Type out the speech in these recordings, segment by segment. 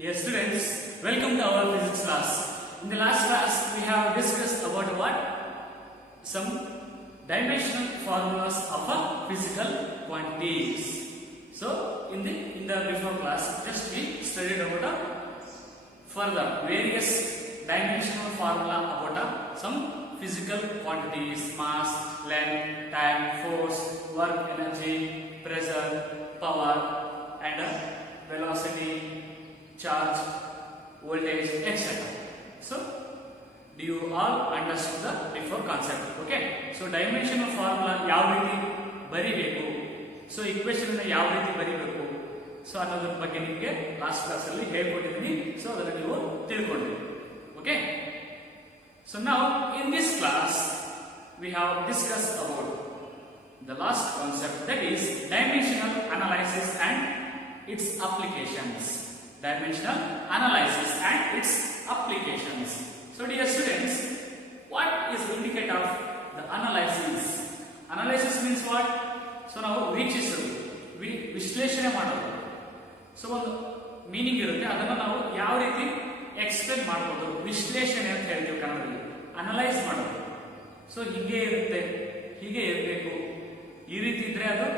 Dear students, welcome to our physics class. In the last class, we have discussed about what? Some dimensional formulas of physical quantities. So, in the before class, just we studied about further various dimensional formula about some physical quantities: mass, length, time, force, work, energy, pressure, power, and velocity, charge, voltage, etc. So, do you all understood the before concept? Okay. So, dimensional formula ಯಾವ ರೀತಿ ಬರಿಬೇಕು, so equation ಅನ್ನು ಯಾವ ರೀತಿ ಬರಿಬೇಕು, so ಅನ್ನೋದ್ರ ಬಗ್ಗೆ ನಿಮಗೆ ಲಾಸ್ಟ್ ಕ್ಲಾಸ್ ಅಲ್ಲಿ ಹೇಳ್ಕೊಟ್ಟಿದ್ದೀನಿ. ಸೊ ಅದನ್ನು ನೀವು ತಿಳ್ಕೊಂಡ್ರಿ. Okay. So now in this class we have discussed about the last concept, that is dimensional analysis and its applications. Dimensional analysis and its applications. So dear students, what is the indicator of the analysis? Analysis means what? So now ವಿಶ್ಲೇಷಣೆ ಮಾಡೋದು. So ಒಂದು meaning ಇರುತ್ತೆ, ಅದನ್ನು ನಾವು ಯಾವ ರೀತಿ explain ಮಾಡಬಹುದು, ವಿಶ್ಲೇಷಣೆ ಅಂತ ಹೇಳ್ತೀವಿ ಕನ್ನಡದಲ್ಲಿ. ಅನಲೈಸ್ ಮಾಡೋದು. ಸೊ ಹೀಗೆ ಇರುತ್ತೆ, ಹೀಗೆ ಇರಬೇಕು, ಈ ರೀತಿ ಇದ್ರೆ ಅದು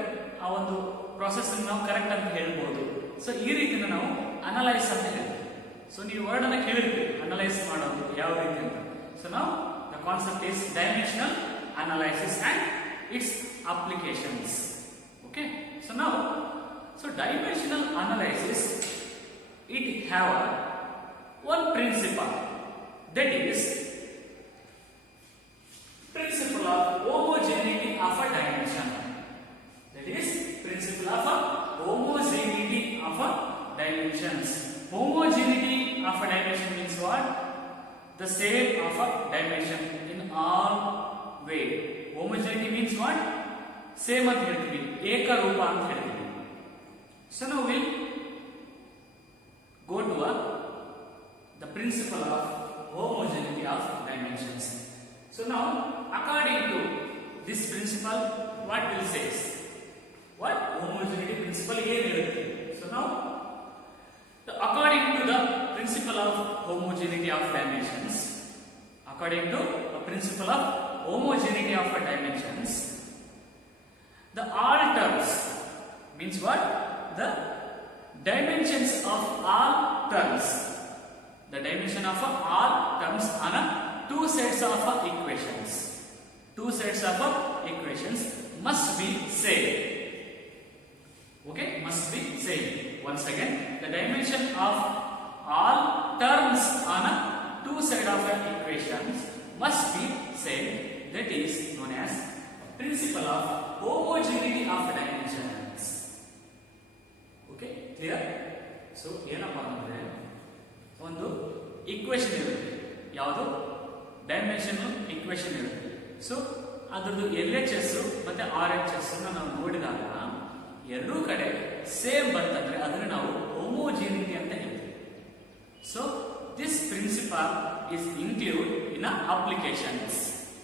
ಆ ಒಂದು ಪ್ರಾಸೆಸ್ ನಾವು ಕರೆಕ್ಟ್ ಅಂತ ಹೇಳ್ಬೋದು. ಸೊ ಈ ರೀತಿನ ನಾವು ಅನಲೈಸ್ ಅಂತ ಹೇಳ್ತೀವಿ. ಸೊ ನೀವು ವರ್ಡ್ ಅನ್ನ ಕೇಳಿರ್ತೀವಿ, ಅನಲೈಸ್ ಮಾಡೋದು ಯಾವ ರೀತಿ ಅಂತ. ಸೊ ನಾವು the concept is dimensional analysis and it's applications. Okay, so now, dimensional analysis, it have one principle, that is principle of homogeneity of a dimension. That is principle of homogeneity of a dimensions. Homogeneity of a dimension means what? The same of a dimension in all way. Homogeneity means what? Same ಅಂತ ಹೇಳ್ತೀವಿ, ಏಕರೂಪ ಅಂತ ಹೇಳ್ತೀವಿ. So ನಾವು will go to the principle of homogeneity of dimensions. So ನಾವು according to this principle what will says, what homogeneity principle ಏನು ಹೇಳುತ್ತೆ. So ನಾವು according to the principle of homogeneity of dimensions, according to the principle of homogeneity of dimensions, the all terms means what? The dimensions of all terms. The dimension of all terms on two sets of equations. Two sets of equations must be same. Okay, must be same. Once again, the dimension of all terms on two sides of equations must be same. That is known as principle of homogeneity of dimensions. Okay, clear? So ಏನಪ್ಪ ಅಂದ್ರೆ ಒಂದು equation ಇರುತ್ತೆ, ಯಾವುದು dimensional equation ಇರುತ್ತೆ. So ಅದರದ್ದು LHS ಮತ್ತೆ RHS ನಾವು ನೋಡಿದಾಗ ಎರಡೂ ಕಡೆ ಸೇಮ್ ಬರ್ತಂದ್ರೆ ಅದನ್ನ ನಾವು ಹೋಮೋಜಿನಿಟಿ ಅಂತ ಹೇಳ್ತೀವಿ. So this principle is include in applications.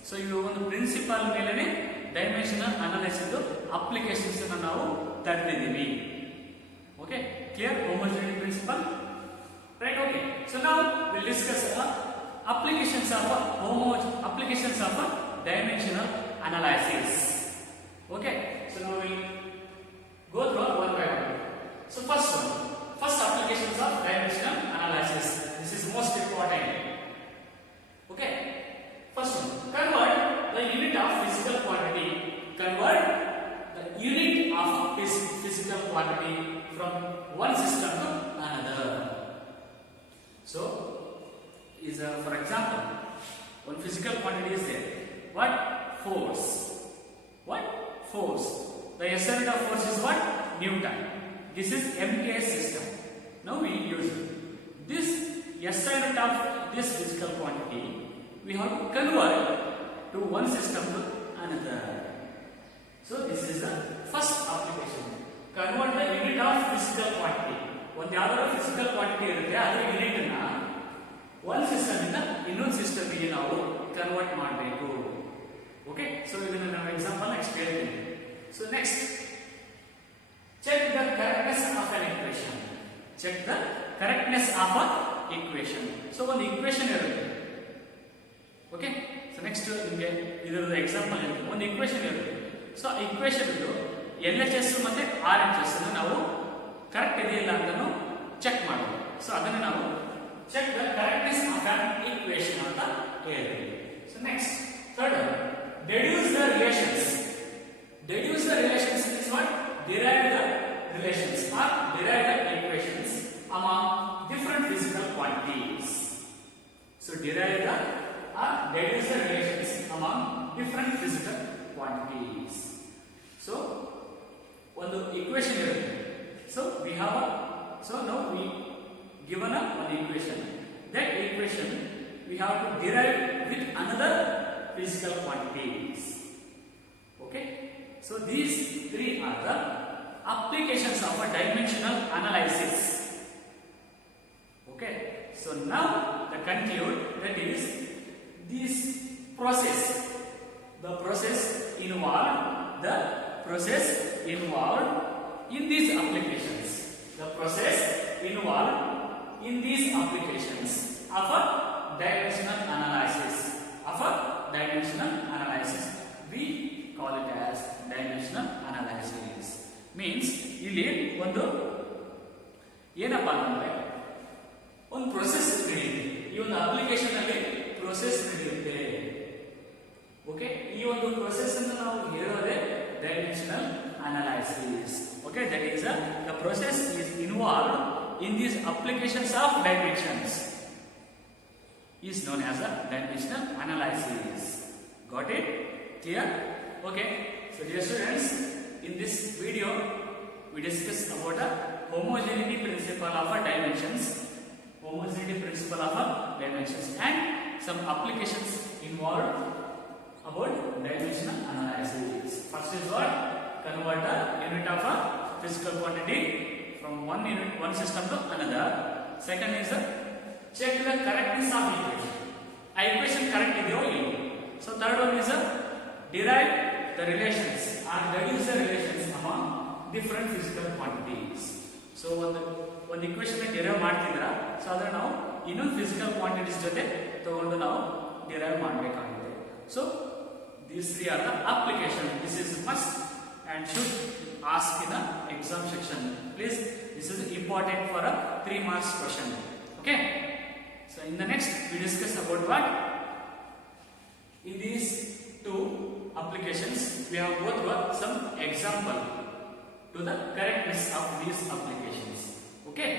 So ಇದು ಒಂದು ಪ್ರಿನ್ಸಿಪಲ್ ಮೇಲೆನೆ ಡೈಮೆನ್ಷನಲ್ ಅನಾಲಿಸಿಸ್ ಅಪ್ಲಿಕೇಶನ್ಸ್ ಅನ್ನು ನಾವು ತಡೆದಿದ್ದೀವಿ. Okay, clear? Homogeneity principle, right? Okay, so ನಾವು will discuss applications of dimensional analysis. Okay, so ನಾವು will go through one by one. So first applications of dimensional analysis. This is most important. Okay, first one, convert the unit of physical quantity. Convert the unit of physical quantity from one system to another. So, for example, one physical quantity is there. What? Force. What? Force. The SI unit of force is what? Newton. This is MK system. Now we use this SI unit of this physical quantity. We have to convert to one system to another. So this is the first application. Convert the unit of physical quantity. ಒಂದು ಯಾವ್ದಾದ್ರು physical quantity ಇರುತ್ತೆ, ಅದರ unit ಅನ್ನ ಒಂದು system ಇಂದ ಇನ್ನೊಂದು system ಗೆ ನಾವು ಕನ್ವರ್ಟ್ ಮಾಡಬೇಕು. ಓಕೆ, ಸೊ ಇದನ್ನ ನಾವು ಎಕ್ಸಾಂಪಲ್ ನೆಕ್ಸ್ಟ್ ಹೇಳ್ತೀನಿ. So next, check the correctness of an equation. check the correctness of a equation. So one equation irutte. Okay, so next ನಿಮಗೆ ಇದರ ಎಕ್ಸಾಂಪಲ್ ಹೇಳ್ತೀನಿ. ಒಂದು equation ಇರುತ್ತೆ. ಸೊ ಆ equation ಇದು LHS ಮತ್ತೆ RHS ಅನ್ನು ನಾವು ಕರೆಕ್ಟ್ ಇದೆಯಲ್ಲ ಅಂತ ಚೆಕ್ ಮಾಡೋದು. ಸೊ ಅದನ್ನ ನಾವು check the correctness of an equation ಅಂತ ಹೇಳ್ತೀವಿ. So next third deduce the relations. Deduce the relations means what? Derive the relations or derive the equations among different physical quantities. So derive the or deduce the relations among different physical quantities. So one equation here. So we have now we given one equation. That equation we have to derive with another physical quantities. Okay. So these three are the applications of a dimensional analysis. Okay. So now the conclude that is this process, the process involved in these applications, the process involved in these applications of a dimensional analysis, we call it as dimensional analysis. Means ಇಲ್ಲಿ ಒಂದು ಏನಪ್ಪಾ ಅಂದ್ರೆ ಒಂದು process ನಡೆಯುತ್ತೆ. ಈ ಒಂದು application ಅಲ್ಲಿ process ನಡೆಯುತ್ತೆ. ಓಕೆ, ಈ ಒಂದು ಪ್ರೋಸೆಸ್ ಅನ್ನು ನಾವು ಹೇಳೋದೇ dimensional analysis. Okay, that is the process is involved in these applications of dimensions is known as a dimensional analysis. Got it? Clear? Okay. So dear students, in this video we discuss about a homogeneity principle of a dimensions, and some applications involved about dimensional analysis. First is what? Convert a unit of a physical quantity from one system to another. Second is check the correctness of equation. Equation correct ideo illo. So third one is derive the relations or deduce the relations among different physical quantities. So ಒಂದು equation derive ಮಾಡ್ತಿದ್ರಾ, so ಅದನ್ನ ನಾವು ಇನ್ನೊಂದು physical quantities ಜೊತೆ ತಗೊಂಡು ನಾವು derive ಮಾಡಬೇಕಾಗುತ್ತೆ. So these three are the application. This is must and should ask in the exam section. Please, this is important for a 3 marks question. Okay. So in the next we discuss about what? In these two applications we have both got some example to the correctness of these applications. Okay.